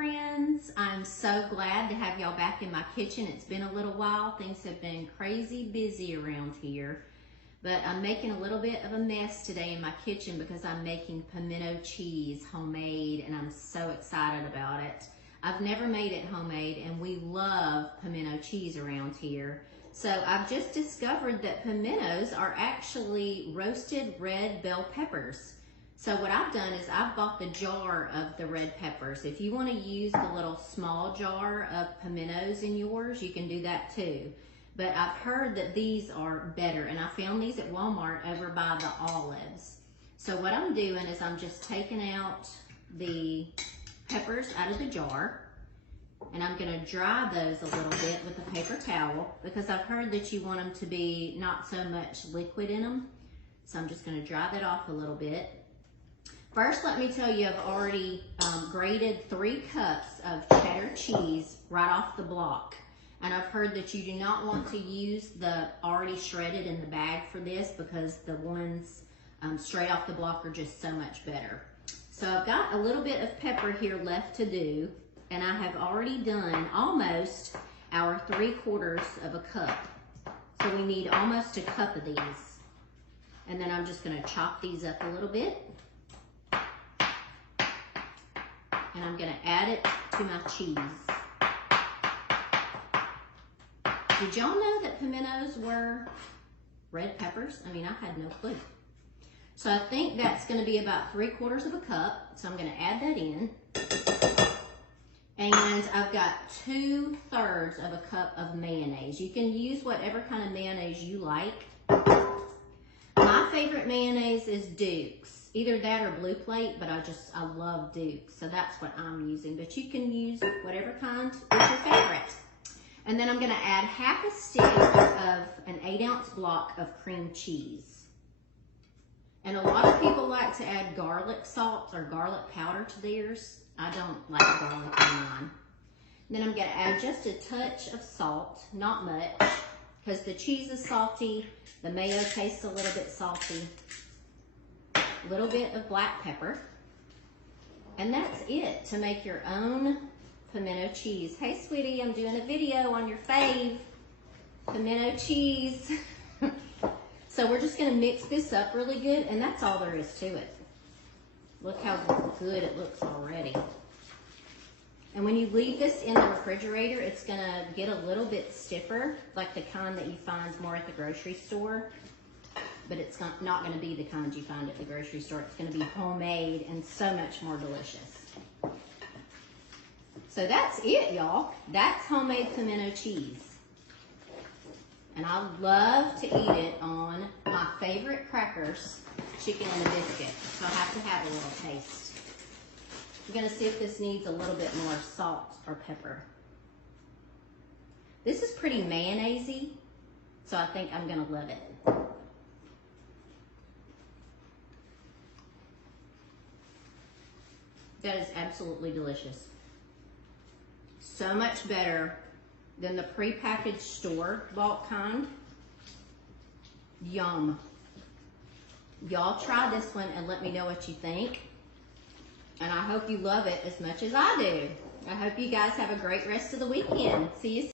friends. I'm so glad to have y'all back in my kitchen. It's been a little while. Things have been crazy busy around here. But I'm making a little bit of a mess today in my kitchen because I'm making pimento cheese homemade, and I'm so excited about it. I've never made it homemade, and we love pimento cheese around here. So I've just discovered that pimentos are actually roasted red bell peppers. So what I've done is I've bought the jar of the red peppers. If you want to use the little small jar of pimentos in yours, you can do that too. But I've heard that these are better, and I found these at Walmart over by the olives. So what I'm doing is I'm just taking out the peppers out of the jar, and I'm gonna dry those a little bit with a paper towel because I've heard that you want them to be not so much liquid in them. So I'm just gonna dry that off a little bit. First, let me tell you, I've already grated 3 cups of cheddar cheese right off the block. And I've heard that you do not want to use the already shredded in the bag for this because the ones straight off the block are just so much better. So I've got a little bit of pepper here left to do, and I have already done almost our 3/4 of a cup. So we need almost a cup of these. And then I'm just gonna chop these up a little bit. And I'm gonna add it to my cheese. Did y'all know that pimentos were red peppers? I mean, I had no clue. So I think that's gonna be about 3/4 of a cup. So I'm gonna add that in. And I've got 2/3 of a cup of mayonnaise. You can use whatever kind of mayonnaise you like. My favorite mayonnaise is Duke's. Either that or Blue Plate, but I love Duke's. So that's what I'm using. But you can use whatever kind is your favorite. And then I'm gonna add half a stick of an 8-ounce block of cream cheese. And a lot of people like to add garlic salt or garlic powder to theirs. I don't like garlic in mine. And then I'm gonna add just a touch of salt, not much, because the cheese is salty, the mayo tastes a little bit salty. A little bit of black pepper. And that's it to make your own pimento cheese. Hey sweetie, I'm doing a video on your fave, pimento cheese. So we're just gonna mix this up really good, and that's all there is to it. Look how good it looks already. And when you leave this in the refrigerator, it's gonna get a little bit stiffer, like the kind that you find more at the grocery store. But it's not gonna be the kind you find at the grocery store. It's gonna be homemade and so much more delicious. So that's it, y'all. That's homemade pimento cheese. And I love to eat it on my favorite crackers, chicken and a biscuit. So I have to have a little taste. I'm gonna see if this needs a little bit more salt or pepper. This is pretty mayonnaise-y, so I think I'm gonna love it. That is absolutely delicious. So much better than the prepackaged store-bought kind. Yum. Y'all try this one and let me know what you think. And I hope you love it as much as I do. I hope you guys have a great rest of the weekend. See you soon.